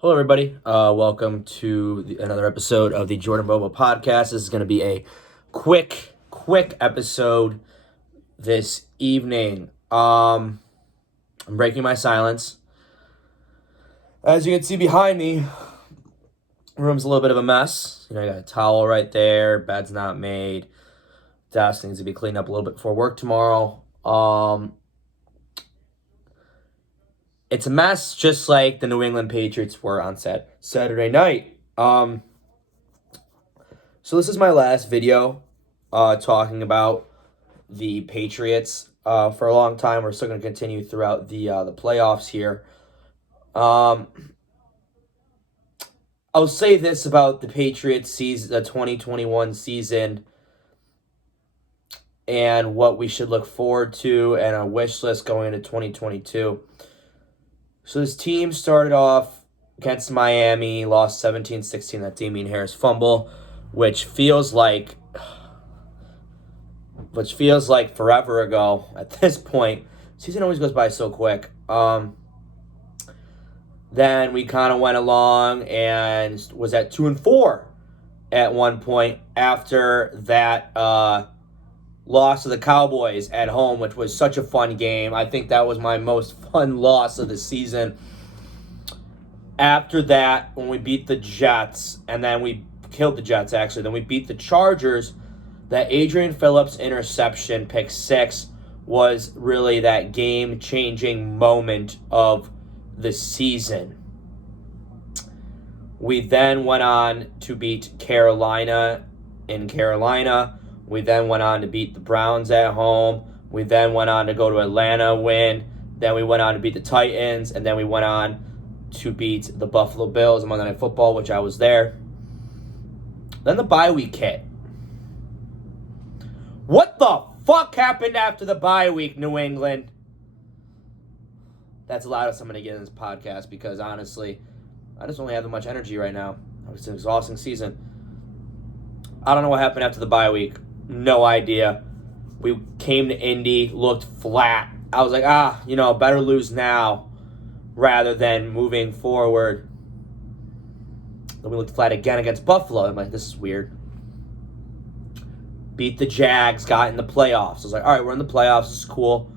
Hello, everybody. Welcome to another episode of the Jordan Bobo podcast. This is going to be a quick episode this evening. I'm breaking my silence. As you can see behind me, room's a little bit of a mess. I got a towel right there. Bed's not made. Desk needs to be cleaned up a little bit before work tomorrow. It's a mess, just like the New England Patriots were on Saturday night. So this is my last video talking about the Patriots for a long time. We're still going to continue throughout the playoffs here. I'll say this about the Patriots season, the 2021 season, and what we should look forward to and a wish list going into 2022. So this team started off against Miami, lost 17-16, that Damien Harris fumble, which feels like forever ago at this point. Season always goes by so quick. Then we kind of went along and was at 2-4 at one point after that loss to the Cowboys at home, which was such a fun game. I think that was my most fun loss of the season. After that, when we beat the Jets, and then we killed the Jets, actually, then we beat the Chargers, that Adrian Phillips interception, pick 6, was really that game-changing moment of the season. We then went on to beat Carolina in Carolina. We then went on to beat the Browns at home. We then went on to go to Atlanta, win. Then we went on to beat the Titans. And then we went on to beat the Buffalo Bills on Monday Night Football, which I was there. Then the bye week hit. What the fuck happened after the bye week, New England? That's the loudest I'm going to get in this podcast because, honestly, I just don't have that much energy right now. It's an exhausting season. I don't know what happened after the bye week. No idea. We came to Indy, looked flat. I was like, better lose now rather than moving forward. Then we looked flat again against Buffalo. I'm like, this is weird. Beat the Jags, got in the playoffs. I was like, all right, we're in the playoffs. This is cool.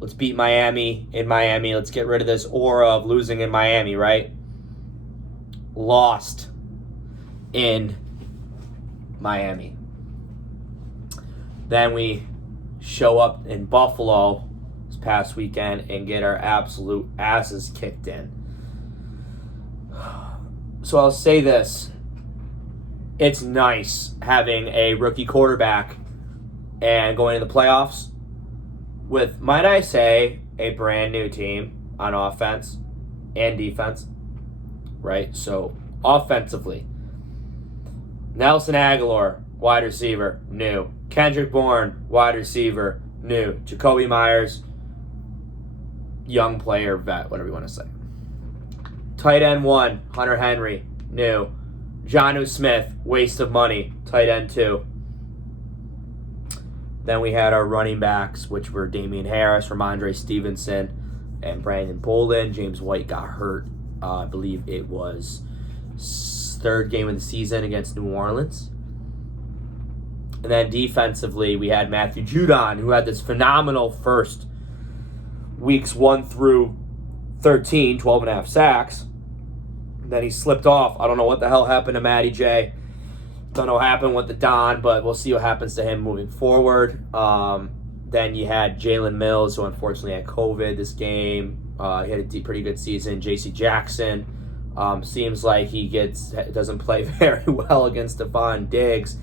Let's beat Miami in Miami. Let's get rid of this aura of losing in Miami, right? Lost in Miami. Then we show up in Buffalo this past weekend and get our absolute asses kicked in. So I'll say this. It's nice having a rookie quarterback and going to the playoffs with, might I say, a brand new team on offense and defense, right? So offensively, Nelson Aguilar, wide receiver, new. Kendrick Bourne, wide receiver, new. Jacoby Myers, young player, vet, whatever you want to say. Tight end 1, Hunter Henry, new. Jonnu Smith, waste of money, tight end 2. Then we had our running backs, which were Damien Harris, Ramondre Stevenson, and Brandon Bolden. James White got hurt. I believe it was third game of the season against New Orleans. And then defensively, we had Matthew Judon, who had this phenomenal first weeks 1 through 13, 12.5 sacks. Then he slipped off. I don't know what the hell happened to Matty J. Don't know what happened with the Don, but we'll see what happens to him moving forward. Then you had Jalen Mills, who unfortunately had COVID this game. He had a pretty good season. J.C. Jackson seems like he doesn't play very well against Stephon Diggs.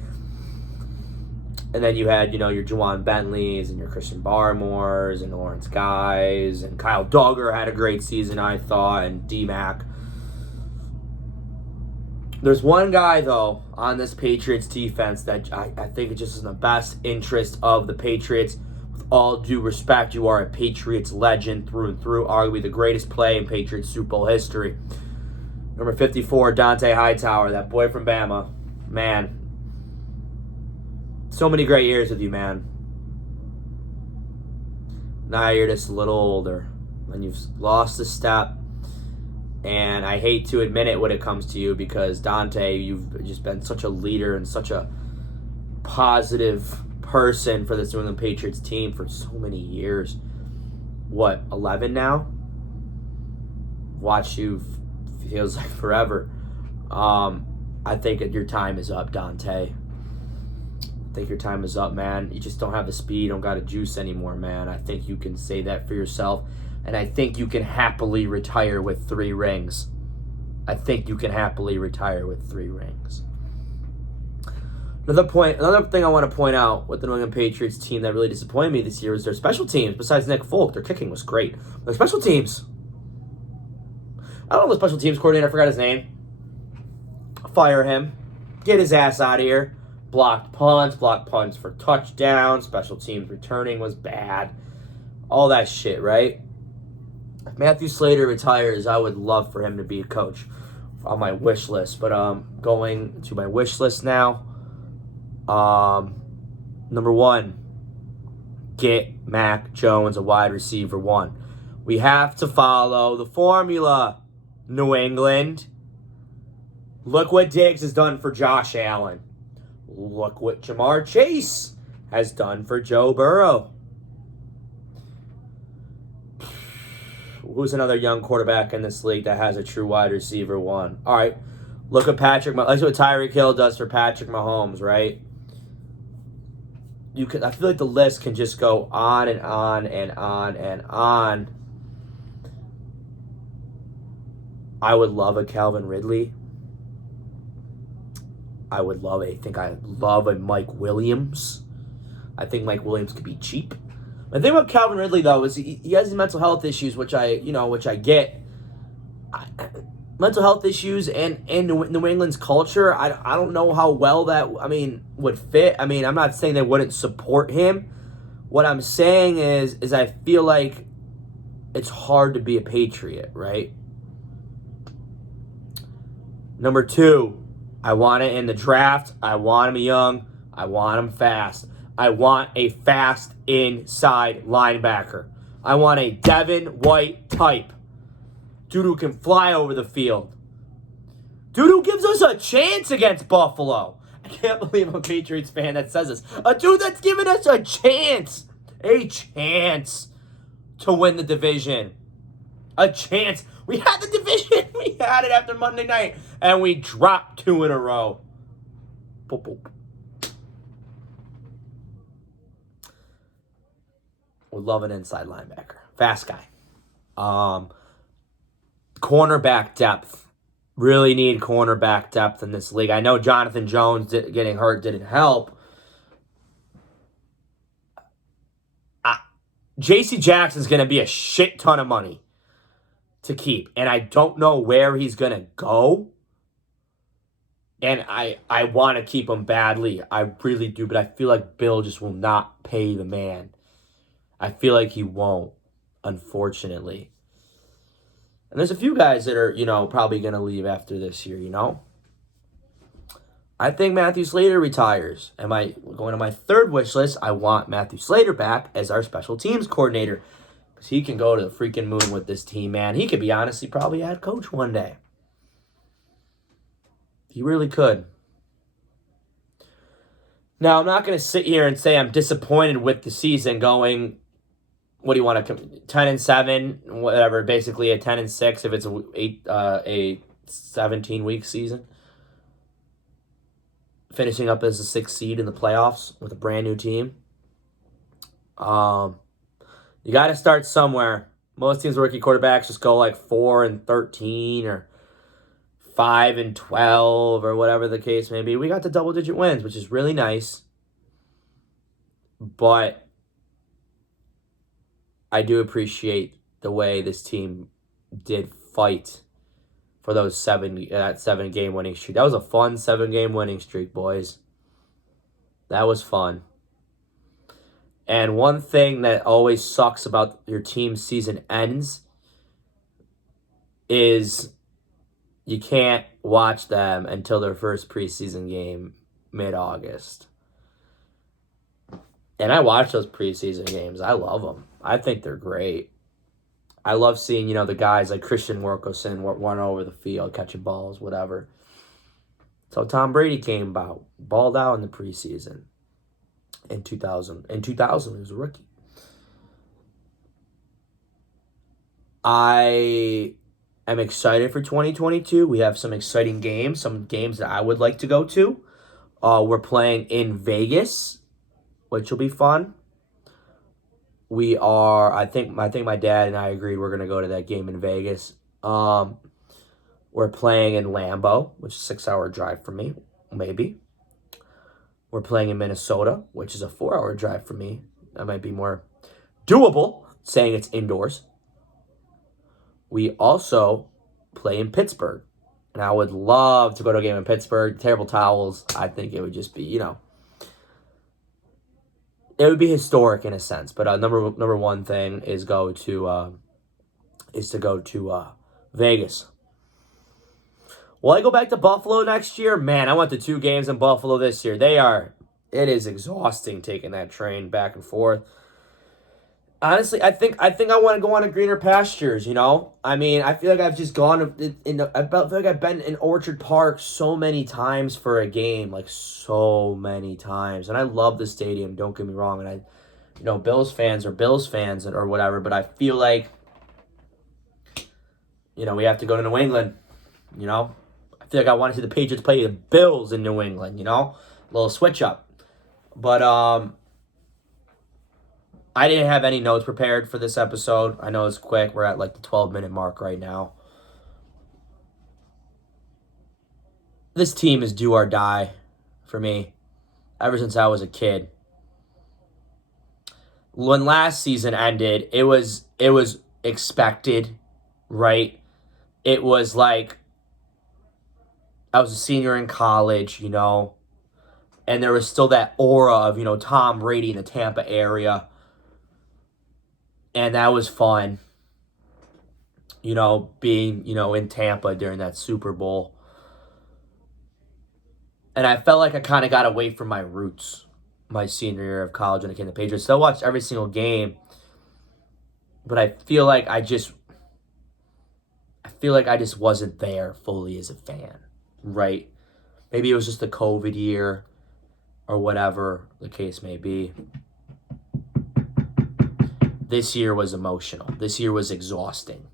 And then you had, your Juwan Bentleys and your Christian Barmores and Lawrence Guys. And Kyle Duggar had a great season, I thought, and D-Mac. There's one guy, though, on this Patriots defense that I think it just is in the best interest of the Patriots. With all due respect, you are a Patriots legend through and through, arguably the greatest play in Patriots Super Bowl history. Number 54, Dante Hightower, that boy from Bama. Man, so many great years with you, man. Now you're just a little older, and you've lost a step. And I hate to admit it when it comes to you because, Dante, you've just been such a leader and such a positive person for this New England Patriots team for so many years. What, 11 now? Watch you, feels like forever. I think that your time is up, Dante. I think your time is up, man. You just don't have the speed, you don't got a juice anymore, man. I think you can say that for yourself. And I think you can happily retire with 3 rings. I think you can happily retire with 3 rings. Another thing I want to point out with the New England Patriots team that really disappointed me this year is their special teams. Besides Nick Folk, their kicking was great. Their special teams, I don't know the special teams coordinator, I forgot his name. Fire him. Get his ass out of here. Blocked punts for touchdowns. Special teams returning was bad. All that shit, right? If Matthew Slater retires, I would love for him to be a coach on my wish list. But going to my wish list now. Number 1, get Mac Jones a wide receiver 1. We have to follow the formula, New England. Look what Diggs has done for Josh Allen. Look what Jamar Chase has done for Joe Burrow. Who's another young quarterback in this league that has a true wide receiver 1? All right, look at Patrick. Let's see what Tyreek Hill does for Patrick Mahomes, right? I feel like the list can just go on and on and on and on. I would love a Calvin Ridley. I love a Mike Williams. I think Mike Williams could be cheap. The thing about Calvin Ridley, though, is he has these mental health issues, which I get. Mental health issues and New England's culture, I don't know how well that, would fit. I'm not saying they wouldn't support him. What I'm saying is I feel like it's hard to be a Patriot, right? Number 2, I want it in the draft. I want him young. I want him fast. I want a fast inside linebacker. I want a Devin White type. Dude who can fly over the field. Dude who gives us a chance against Buffalo. I can't believe I'm a Patriots fan that says this. A dude that's giving us a chance to win the division. A chance. We had the division. We had it after Monday night. And we dropped 2 in a row. Boop, boop. Would love an inside linebacker. Fast guy. Cornerback depth. Really need cornerback depth in this league. I know Jonathan Jones getting hurt didn't help. J.C. Jackson's going to be a shit ton of money to keep. And I don't know where he's going to go. And I want to keep him badly. I really do. But I feel like Bill just will not pay the man. I feel like he won't, unfortunately. And there's a few guys that are, probably going to leave after this year, I think Matthew Slater retires. Going to my 3rd wish list, I want Matthew Slater back as our special teams coordinator. Because he can go to the freaking moon with this team, man. He could be, honestly, probably a head coach one day. He really could. Now, I'm not going to sit here and say I'm disappointed with the season going, what do you want to 10-7, whatever, basically a 10-6 if it's a 17-week season. Finishing up as the 6th seed in the playoffs with a brand new team. You got to start somewhere. Most teams' rookie quarterbacks just go like 4-13 or 5-12 or whatever the case may be. We got the double-digit wins, which is really nice. But I do appreciate the way this team did fight for those 7-game winning streak. That was a fun 7-game winning streak, boys. That was fun. And one thing that always sucks about your team's season ends is you can't watch them until their first preseason game mid-August. And I watch those preseason games. I love them. I think they're great. I love seeing, the guys like Christian Wilkerson run over the field, catching balls, whatever. So Tom Brady came about, balled out in the preseason in 2000. In 2000, he was a rookie. I am excited for 2022. We have some exciting games, some games that I would like to go to. We're playing in Vegas, which will be fun. We are, I think my dad and I agreed we're going to go to that game in Vegas. We're playing in Lambeau, which is a 6-hour drive for me, maybe. We're playing in Minnesota, which is a 4-hour drive for me. That might be more doable, saying it's indoors. We also play in Pittsburgh. And I would love to go to a game in Pittsburgh. Terrible towels. I think it would just be, it would be historic in a sense. But number one thing is to go to Vegas. Will I go back to Buffalo next year? Man, I went to 2 games in Buffalo this year. It is exhausting taking that train back and forth. Honestly, I think I want to go on to greener pastures, I mean, I feel like I've just gone I feel like I've been in Orchard Park so many times for a game, like so many times. And I love the stadium, don't get me wrong. And Bills fans are Bills fans or whatever, but I feel like, we have to go to New England, I feel like I want to see the Patriots play the Bills in New England, a little switch up. But, I didn't have any notes prepared for this episode. I know it's quick. We're at like the 12-minute mark right now. This team is do or die for me ever since I was a kid. When last season ended, it was expected, right? It was like I was a senior in college, and there was still that aura of, Tom Brady in the Tampa area. And that was fun, being, in Tampa during that Super Bowl. And I felt like I kind of got away from my roots my senior year of college when it came to Patriots. Still watched every single game, but I feel like I just wasn't there fully as a fan, right? Maybe it was just the COVID year or whatever the case may be. This year was emotional. This year was exhausting.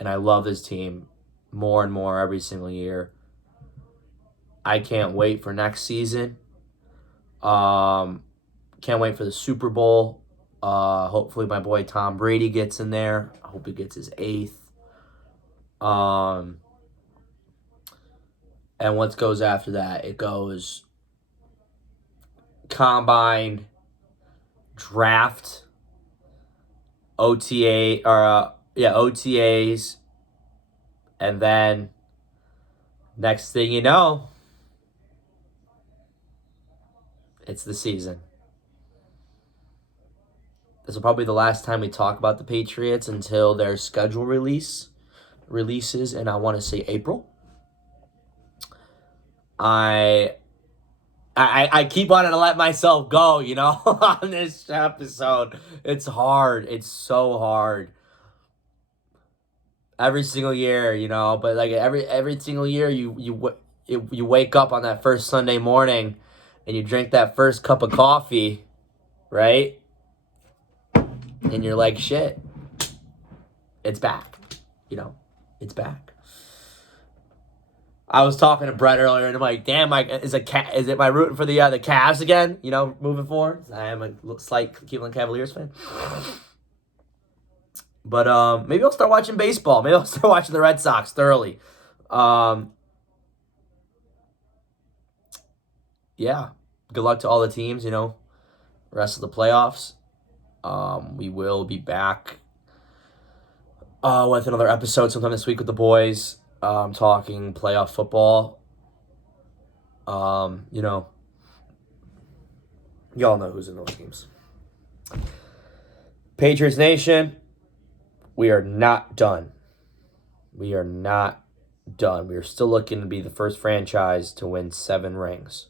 And I love this team more and more every single year. I can't wait for next season. Can't wait for the Super Bowl. Hopefully my boy Tom Brady gets in there. I hope he gets his 8th. And what goes after that? It goes Combine, Draft, OTAs, and then next thing you know, it's the season. This will probably be the last time we talk about the Patriots until their schedule releases in, I want to say, April. I keep wanting to let myself go, on this episode. It's hard. It's so hard. Every single year, but like every single year you wake up on that first Sunday morning and you drink that first cup of coffee, right? And you're like, shit, it's back, it's back. I was talking to Brett earlier, and I'm like, damn, is it my rooting for the Cavs again, moving forward? I am a slight Cleveland Cavaliers fan. But maybe I'll start watching baseball. Maybe I'll start watching the Red Sox thoroughly. Yeah. Good luck to all the teams, rest of the playoffs. We will be back with another episode sometime this week with the boys. Talking playoff football. Y'all know who's in those games. Patriots Nation, we are not done. We are not done. We are still looking to be the first franchise to win 7 rings.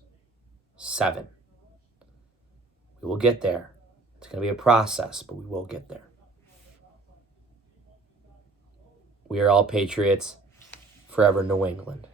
7. We will get there. It's going to be a process, but we will get there. We are all Patriots. Forever New England.